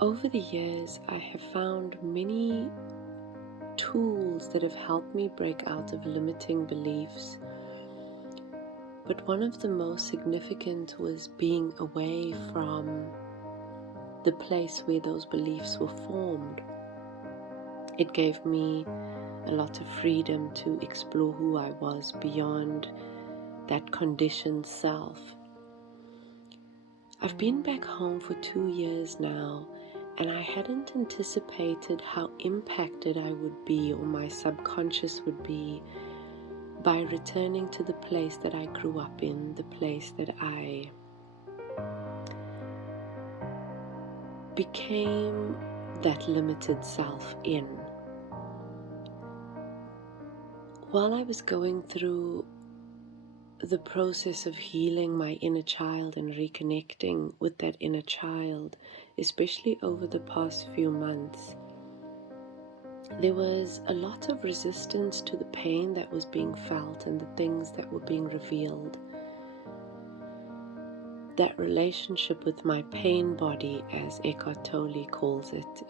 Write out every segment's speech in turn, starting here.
Over the years, I have found many tools that have helped me break out of limiting beliefs. But one of the most significant was being away from the place where those beliefs were formed. It gave me a lot of freedom to explore who I was beyond that conditioned self. I've been back home for 2 years now, and I hadn't anticipated how impacted I would be, or my subconscious would be, by returning to the place that I grew up in, the place that I became that limited self in. While I was going through the process of healing my inner child and reconnecting with that inner child, especially over the past few months, there was a lot of resistance to the pain that was being felt and the things that were being revealed. That relationship with my pain body, as Eckhart Tolle calls it,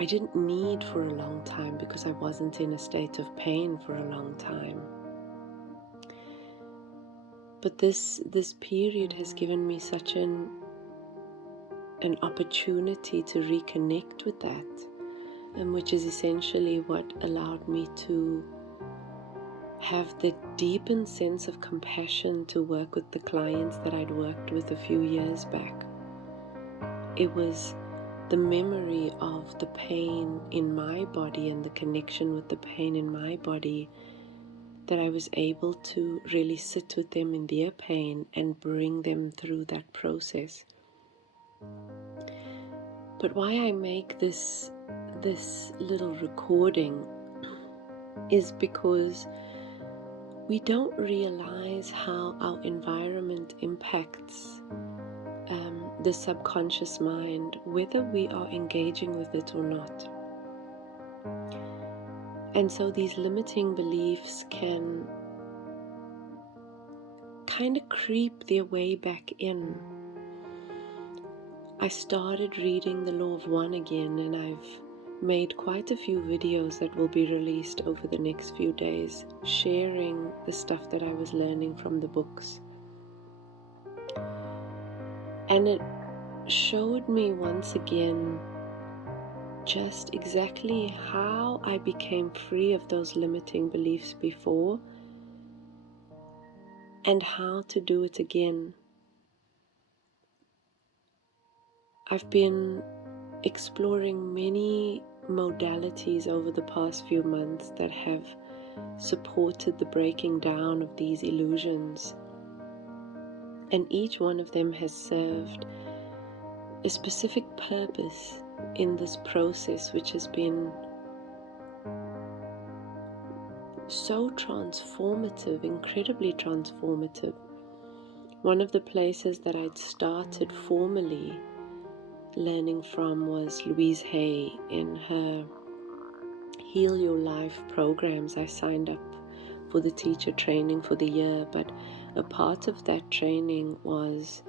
I didn't need for a long time because I wasn't in a state of pain for a long time. But this period has given me such an opportunity to reconnect with that, which is essentially what allowed me to have the deepened sense of compassion to work with the clients that I'd worked with a few years back. It was the memory of the pain in my body and the connection with the pain in my body that I was able to really sit with them in their pain and bring them through that process. But why I make this little recording is because we don't realize how our environment impacts the subconscious mind, whether we are engaging with it or not. And so these limiting beliefs can kind of creep their way back in. I started reading The Law of One again, and I've made quite a few videos that will be released over the next few days, sharing the stuff that I was learning from the books. And it showed me once again just exactly how I became free of those limiting beliefs before and how to do it again. I've been exploring many modalities over the past few months that have supported the breaking down of these illusions, and each one of them has served a specific purpose in this process, which has been so transformative, incredibly transformative. One of the places that I'd started formally learning from was Louise Hay. In her Heal Your Life programs, I signed up for the teacher training for the year, but a part of that training was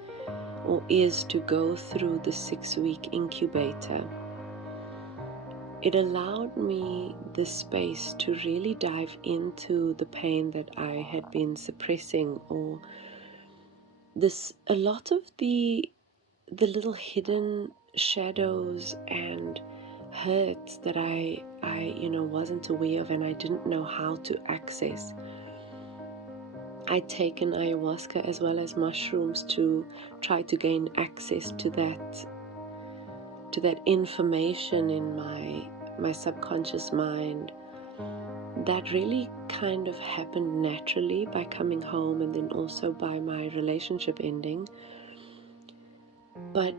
or is to go through the 6-week incubator. It allowed me the space to really dive into the pain that I had been suppressing, or a lot of the little hidden shadows and hurts that I wasn't aware of and I didn't know how to access. I'd taken ayahuasca as well as mushrooms to try to gain access to that information in my subconscious mind. That really kind of happened naturally by coming home, and then also by my relationship ending. But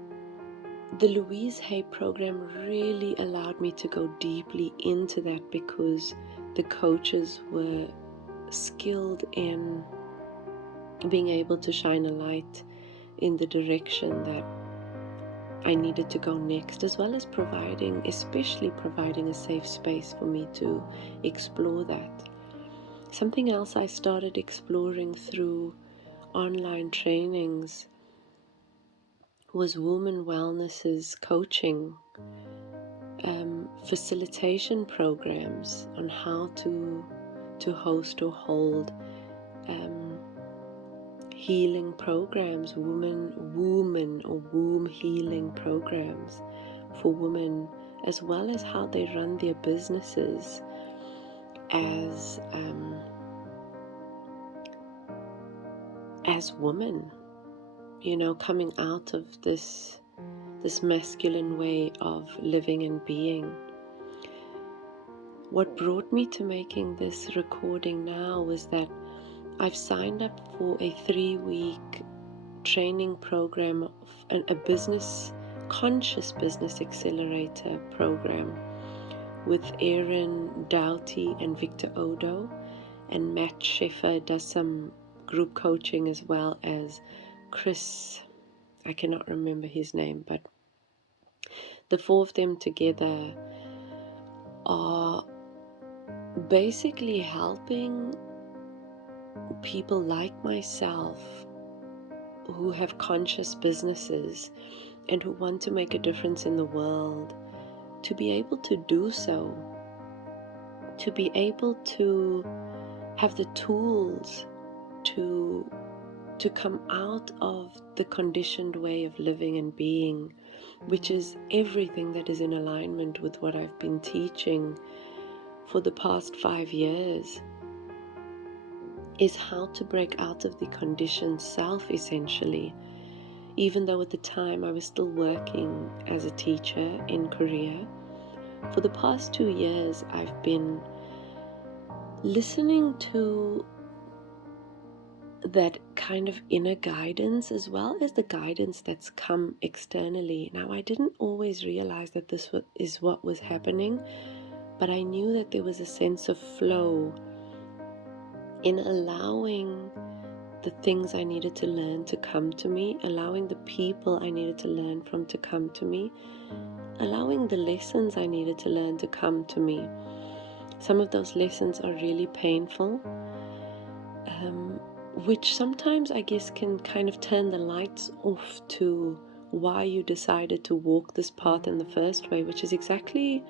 the Louise Hay program really allowed me to go deeply into that, because the coaches were skilled in being able to shine a light in the direction that I needed to go next, as well as especially providing a safe space for me to explore that. Something else I started exploring through online trainings was Women Wellness's coaching, facilitation programs on how to host or hold healing programs, woman or womb healing programs for women, as well as how they run their businesses as women, coming out of this masculine way of living and being. What brought me to making this recording now was that I've signed up for a 3-week training program, a conscious business accelerator program with Aaron Doughty and Victor Odo, and Matt Sheffer does some group coaching, as well as Chris, I cannot remember his name, but the 4 of them together are basically helping people like myself who have conscious businesses and who want to make a difference in the world to be able to do so, to be able to have the tools to come out of the conditioned way of living and being, which is everything that is in alignment with what I've been teaching for the past 5 years, is how to break out of the conditioned self, essentially. Even though at the time I was still working as a teacher in Korea, for the past 2 years I've been listening to that kind of inner guidance, as well as the guidance that's come externally. Now, I didn't always realize that this is what was happening, but I knew that there was a sense of flow in allowing the things I needed to learn to come to me, allowing the people I needed to learn from to come to me, allowing the lessons I needed to learn to come to me. Some of those lessons are really painful, which sometimes I guess can kind of turn the lights off to why you decided to walk this path in the first way, which is exactly,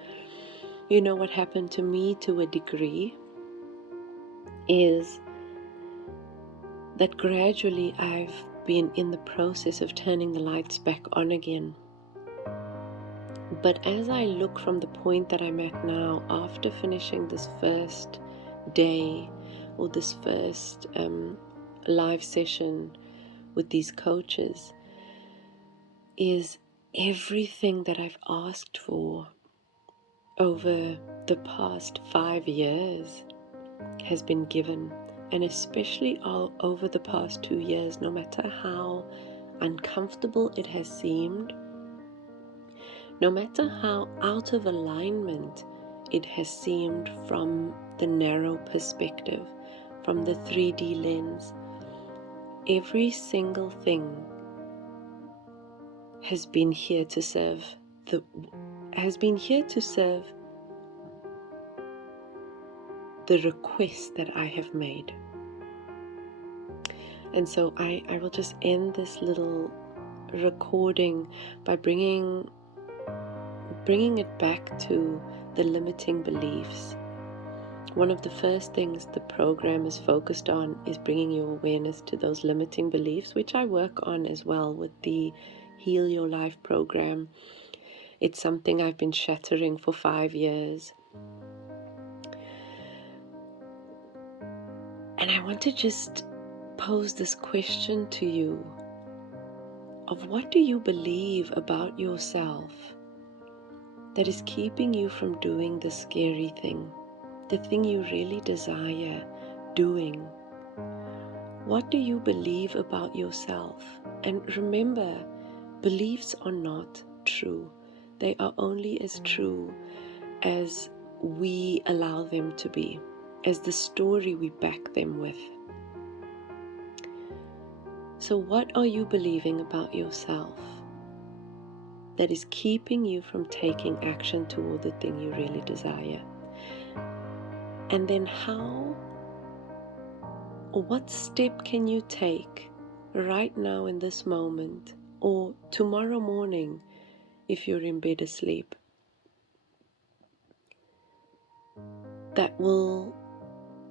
what happened to me to a degree, is that gradually I've been in the process of turning the lights back on again. But as I look from the point that I'm at now, after finishing this first day or this first live session with these coaches, is everything that I've asked for over the past 5 years has been given. And especially over the past 2 years, no matter how uncomfortable it has seemed, no matter how out of alignment it has seemed from the narrow perspective, from the 3D lens, every single thing has been here to serve the request that I have made. And so I will just end this little recording by bringing it back to the limiting beliefs. One of the first things the program is focused on is bringing your awareness to those limiting beliefs, which I work on as well with the Heal Your Life program. It's something I've been shattering for 5 years. And I want to just pose this question to you of what do you believe about yourself that is keeping you from doing the scary thing, the thing you really desire doing? What do you believe about yourself? And remember, beliefs are not true. They are only as true as we allow them to be, as the story we back them with. So what are you believing about yourself that is keeping you from taking action toward the thing you really desire? And then how or what step can you take right now in this moment or tomorrow morning if you're in bed asleep, that will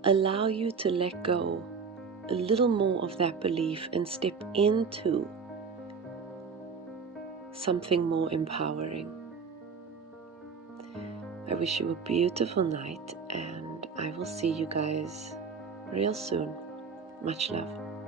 allow you to let go a little more of that belief and step into something more empowering. I wish you a beautiful night, and I will see you guys real soon. Much love.